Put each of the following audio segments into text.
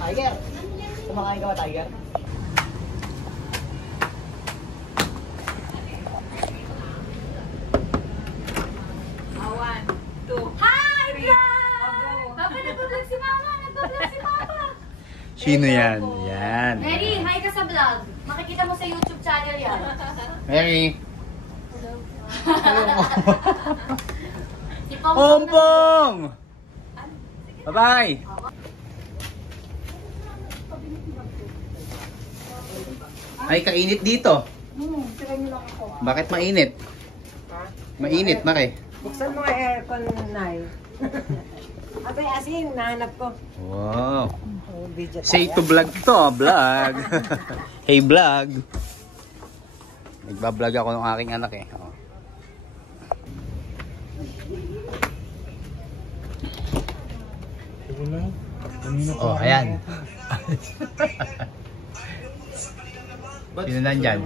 Tiger! Kumakain ka ba, Tiger? One, two. Hi, vlog! Papa, nag-vlog si Mama! Nag-vlog si Papa! Sino yan? Yan. Mary, hi ka sa vlog. Makikita mo sa YouTube channel yan. Mary. Si Pong. Pompong! Bye-bye! Ay, kainit dito. Tira niyo lang ako. Bakit mainit? Mainit, Mare. Buksan mo ang aircon, Nay. Abay, asin, nahanap ko. Wow. Oh, video Say tayo. to vlog to, vlog. Hey vlog. Nagbablog ako ng aking anak eh. Oh. Oh, ayan. Sino nandyan?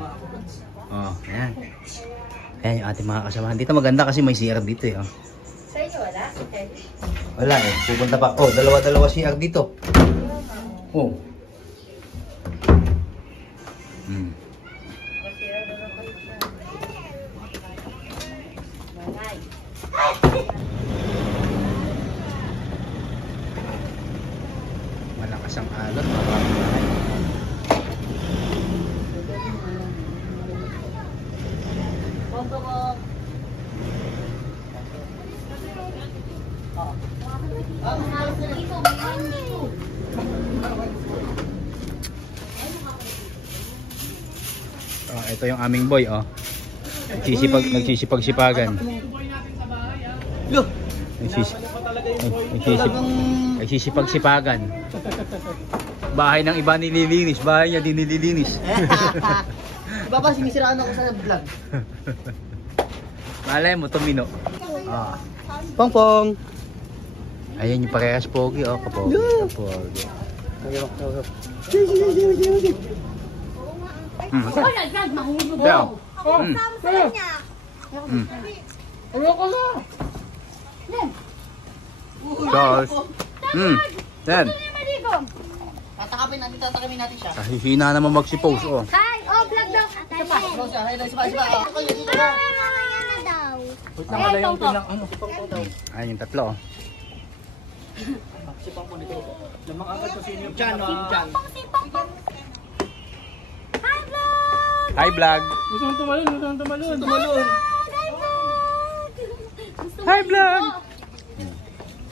Oh, ayan. Ayan yung ating mga kasamahan. Dito maganda kasi may CR dito eh. Oh. Sa inyo wala? Okay. Wala eh. Pupunta pa. Oh, dalawa-dalawa CR dito. Oh. Hmm. Malakas ang alon. Bombo ko. Dito, may wine dito. Oh, ito yung aming boy, oh. Nagsisipag-sipagan. Nagsisipag-sipagan. Bahay ng iba nililinis, bahay niya din nililinis. Iba ba, sinisiraan ako sa vlog. Malay mo, tumino. Ah. Pongpong! Ayan yung parehas pogi, oh. Kapogi. Kapogi. Oh, yan, mahulog Bel. ako. Sama sa kanya. Ayoko na! Yan. Charles. Yan. Tatakapin natin siya. Hihina naman mag-suppose, oh. Hi! Oh, vlog daw. Ayan yung tatlo, oh. Sipang po dito. Lamang agad ko sino yung Chan, no? Chan. Hi, vlog! Hi, vlog. Gusto mong tumalun, gusto mong tumalun. Tumalun! Hi, vlog!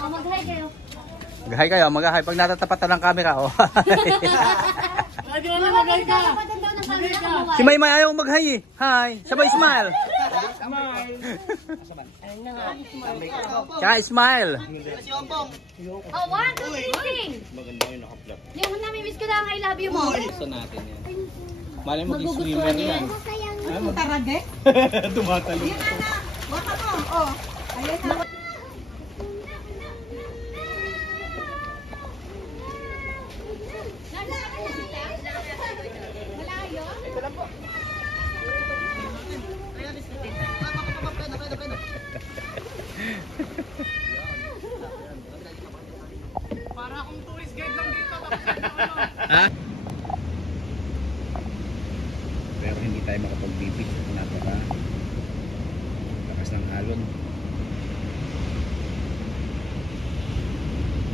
Oh, mag-hi kayo. Mag-hi kayo, mag-hi. Pag natatapatan ng camera, oh. Lagi na nagay ka. Si Maymay ayaw mag-hi, eh. Hi. Sabay smile. Kaya smile. Oh, 1, 2, 3, sing! Maganda yung naka-vlog. Yung namimiss ko lang, I love you mo. Gusto natin yan. Malay mo, swimmer yan. Tarade? Tumatalo. Yan na. Waka mo. Oh. Ayan na. Malayo? Ito lang po. Para akong tourist guide lang dito. Ha? Pero hindi tayo makapagbibig. Napaka lakas ng alon.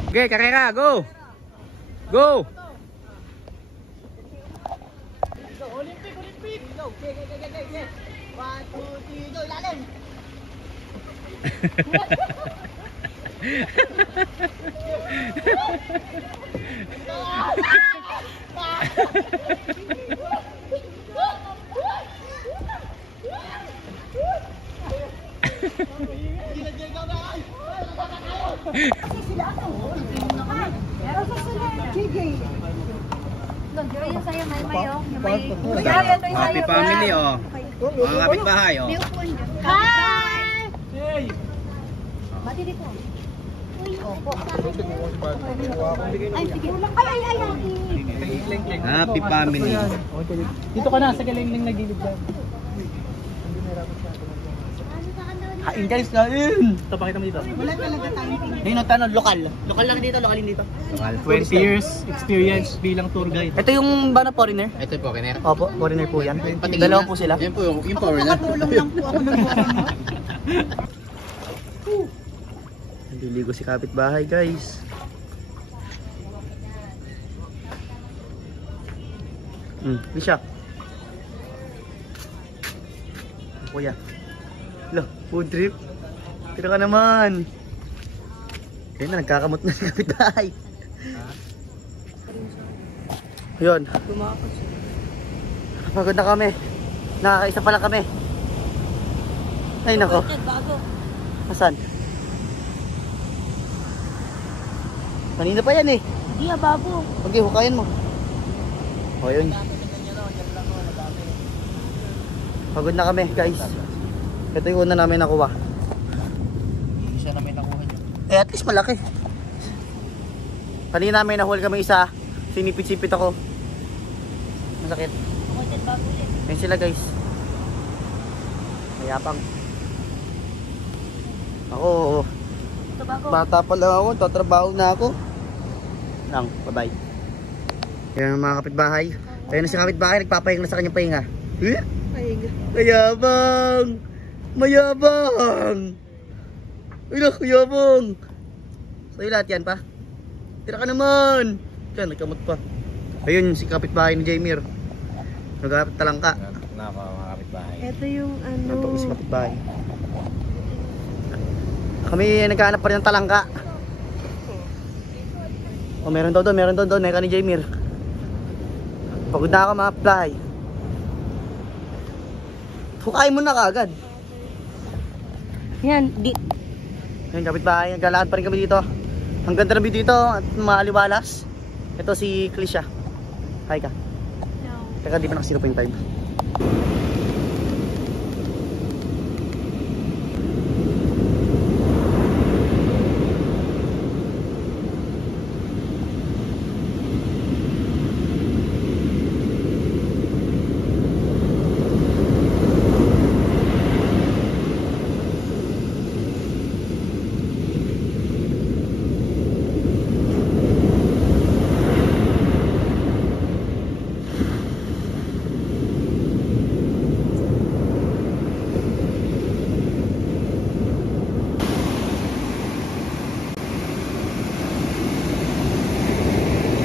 Okay, karera, go! Go! Olympic, Olympic. Go. Okay. 1, 2, 3, go. Ilalim. Yung sa'yo, may mayo. Happy family, oh. Mga kapitbahay, oh. Hi! Hey. Bati dito. Opo. Ay, sige. Ay. Happy family. Dito ka na sa galingling na gilid dyan. Kain guys, kain! Ito, pakita mo dito. Wala talaga tayong tingin. Ayun, tanong, lokal. Lokal lang dito, lokalin dito. Lokal. 20 years experience bilang tour guide. Ito yung ba na foreigner? Ito po, kinera. Opo, foreigner po yan. Patingin Dalawa na. po sila. Yan po yung power na. Nakatulong lang po ako ng foreigner. Naliligo si kapitbahay guys. Lisha. Kuya. Lo, food trip. Kita ka naman. Ayun na, nagkakamot na si kapitbahay. Yun. Pagod na kami. Nakakaisa pa lang kami. Ay nako. Asan? Kanina pa yan eh. Hindi bago. Okay, hukayan mo. O yun. Pagod na kami guys. Ito yung una namin nakuha. Isa na may nakuha niyo. Eh at least malaki. Kanina may nahuli kami isa. Sinipit-sipit ako. Masakit. Ayun sila guys. Mayapang. Ako, bata pa lang ako. Tatrabaho na ako. Lang, bye-bye. Ayan mga kapitbahay. Ayun na si kapitbahay. Nagpapahinga na sa kanyang pahinga. Eh? Mayabang! Mayabang! Ay na, mayabang! Sa'yo lahat yan pa? Tira ka naman! Diyan, nagkamot pa. Ayun, si kapitbahay ni Jaymir. Nagkapit talangka. Nako, mga kapitbahay. Ito yung ano. Ano si kapitbahay? Kami nagkahanap pa rin ng talangka. Oh, meron daw doon. Neka ni Jaymir. Pagod na ako mga kapitbahay. Hukain mo na kaagad. Yan, Ayun, kapitbahay, naglalakad pa rin kami dito. Ang ganda ng video dito at maaliwalas. Ito si Clisha. Hi ka. Teka, di ba naka 0.5?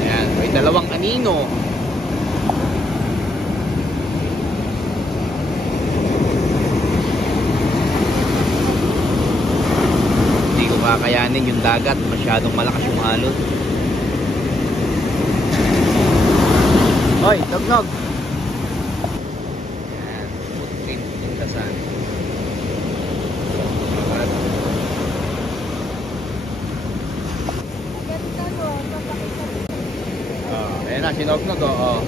Ayan, may dalawang kanino. Hindi ko kakayanin yung dagat. Masyadong malakas yung alon. Hoy, nog. Ayan, putin. Kasan. Ayan na, sinog-nog. Oh.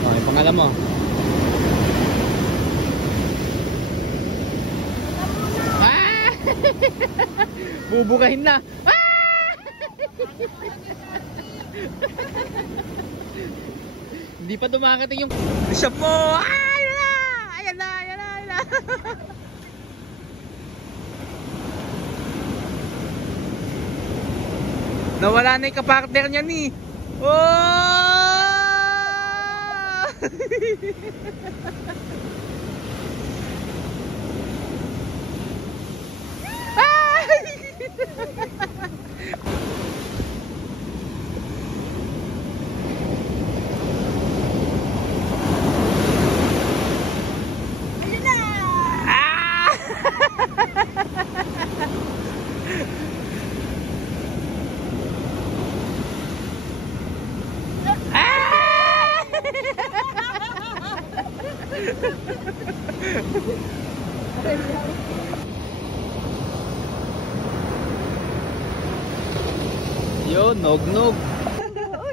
Oh, yung pangalan mo. Ah! Bubukahin na. Ah! Hindi pa dumakating yung shop mo. Ah! Ayan na. Ayan na. Ayan na. Nawala na yung kapartner niya ni. Oh! Yun, nog-nog.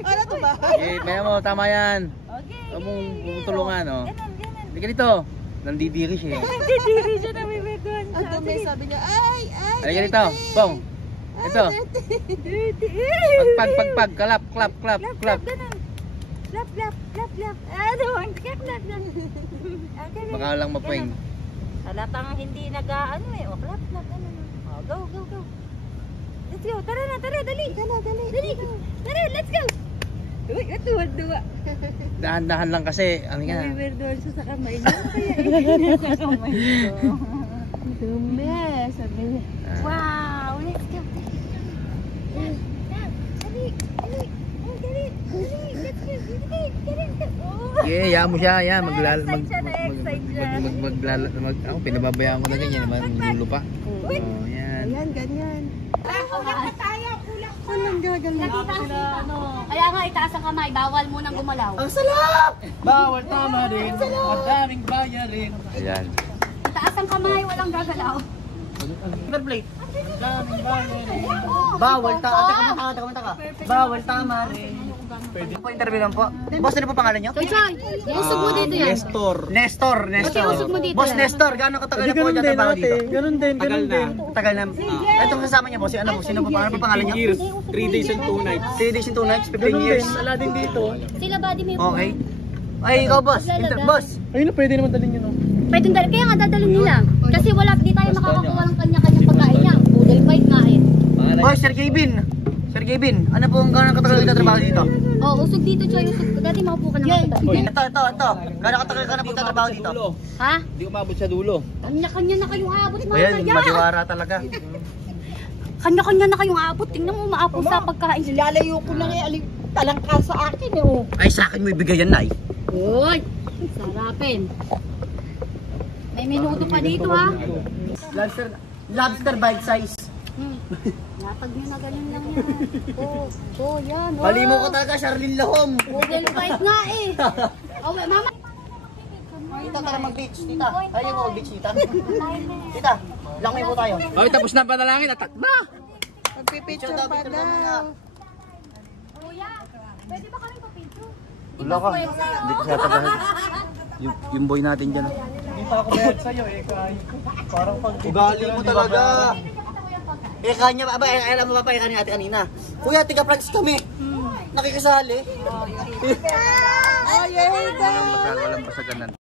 Ano to ba? Okay, maya mo, tama yan. Okay. Huwag mong tulungan, oh. Ganon. Hindi ka dito. Nandidiri siya eh. Nandidiri siya na may doon. Ang dumi, sabi niya, ay, Halika dito, Bong. Ito. Pag, clap. Clap. Ganon. Clap. Doon. Clap. Okay. Baka lang mapuwing. Halatang hindi nag-ano eh. O, clap. Go. Let's go. Tara na. Dali. Tara, let's go. Uy, duwa. Dahan-dahan lang kasi. Ano nga? Doon siya sa kamay niya. Kaya sa kamay ko. dumi, sabi niya. Wow, let's go. Yeah, hayaan mo siya. Yan, pinababayaan ko na ganyan. Maglulupa. Oh, yan. Ayan, ganyan. Anong gagaling? Kaya nga, itaas ang kamay. Bawal munang gumalaw. Bawal tama rin. Ang daming bayarin. Ayan. Itaas ang kamay, walang gagalaw. Plate. Daming bayarin. Bawal ka. Bawal tama rin. Pwede po interview lang po. Boss, ano po pangalan nyo? Choy, usog mo dito yan. Nestor. Usog mo dito Boss yan. Nestor, gaano katagal na po dyan trabaho dito? Ganun din. Tagal na. Itong kasama niya boss, ano po? Sino po pangalan niyo? 3 days and 2 nights. 3 days and 2 nights, 15 years. Wala din dito. Sila body may Okay. Ay, ikaw boss. Boss. Ayun na, pwede naman dalhin yun. No? Pwede dali. Kaya nga dadalhin nila. Kasi wala, di tayo makakakuha ng kanya-kanyang pagkain niya. Poodle fight nga eh. Boy, Sir Gavin, ano po ang gaano katagal na trabaho dito? Oh, usog dito, Choy. Usog. Dati maupo ka na katabi. Ito. Gaano katagal ka na po trabaho dito? Ha? Hindi umabot sa dulo. Kanya-kanya na kayong abot, mga Ayan, kaya. madiwara talaga. Kanya-kanya na kayong abot. Tingnan mo, maapos sa pagkain. Lalayo ko lang eh, talangka sa akin eh, oh. Ay, sa akin mo ibigay yan, Nay. Uy, sarapin. May minuto pa dito, ha? Lobster bite size. Lapag nyo na ganyan lang yan. Oh, yan. Oh. Pali mo ko talaga, Charlene Lahom. Poodle fight nga eh. Oh, mama. Tita, tara mag-beach, tita. Ayaw mo mag-beach, tita. Tita, lakmay po tayo. Okay, tapos na panalangin. Atak na! Magpipicture pa daw. Kuya, pwede ba kami pa-picture? Wala ka. Hindi ko siya tagahan. Yung boy natin dyan. Hindi pa ako bayad sa'yo eh. Parang pag Ugali mo talaga. Kanya ba? Alam mo ba pa ni ate kanina? Kuya, tiga Franks kami. Nakikisali. Ay, Walang basaganan.